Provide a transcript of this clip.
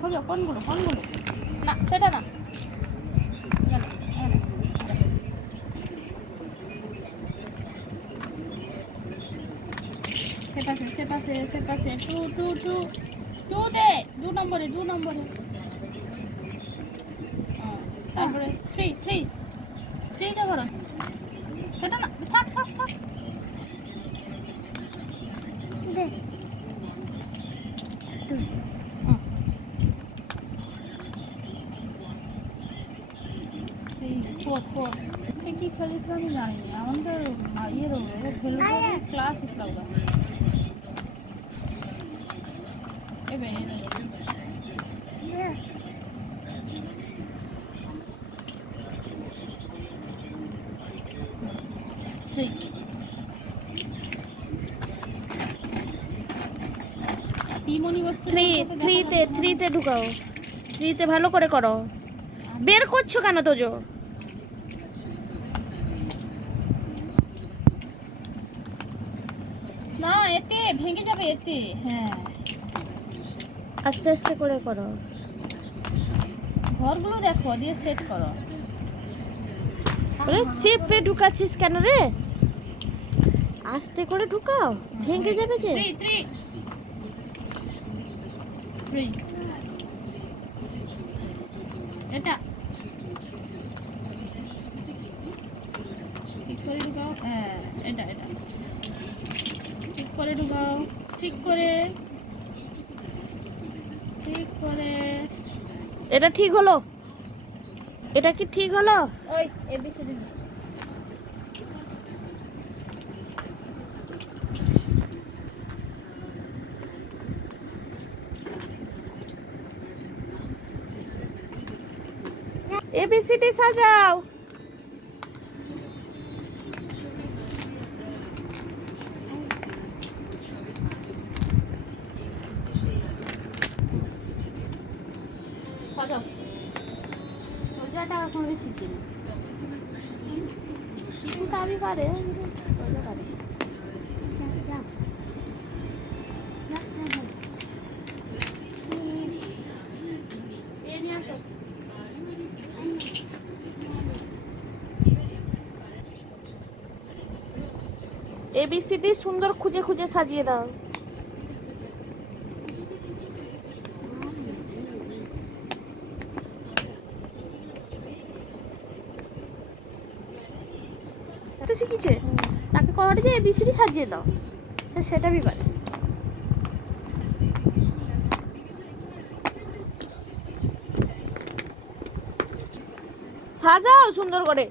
খোঁজো কোনগুলো কোনগুলো? না, সেটা না। এখানে। সে পাশে সে টু টু টু। টু দে, দু নম্বরে দু নম্বরে। তারপরে থ্রি থ্রি থ্রিতে ভরো সেটা না, থাক থাক থাক। দে। সে কি খেলেছিল আমি জানিনি আমাদের ইয়ের ক্লাস ইসলাম এবার থ্রি থ্রিতে থ্রিতে ঢুকাও থ্রিতে ভালো করে করো বের করছ কেন তোজো না এতে ভেঙে যাবে এতে হ্যাঁ। আস্তে আস্তে করে করো। ঘরগুলো দেখো দিয়ে সেট করো। ওরে চেপে ঢুকাচ্ছিস কেন রে? আস্তে করে ঢুকাও ভেঙে যাবে যে। এটা ঠিক করে ঢুকাও। হ্যাঁ। এটা এটা। ঠিক করে ঢুকাও। ঠিক করে। ঠিক করে। এটা ঠিক হলো? এটা কি ঠিক হলো? ওই এবিসিডি এবিসিডি সাজাও। এবিসিডি সুন্দর খুঁজে খুঁজে সাজিয়ে দাও। তো শিখিছে? তাকে কমাটি যে এবিসিডি সাজিয়ে দাও। সে সেটা বি পারে। সাজাও সুন্দর করে।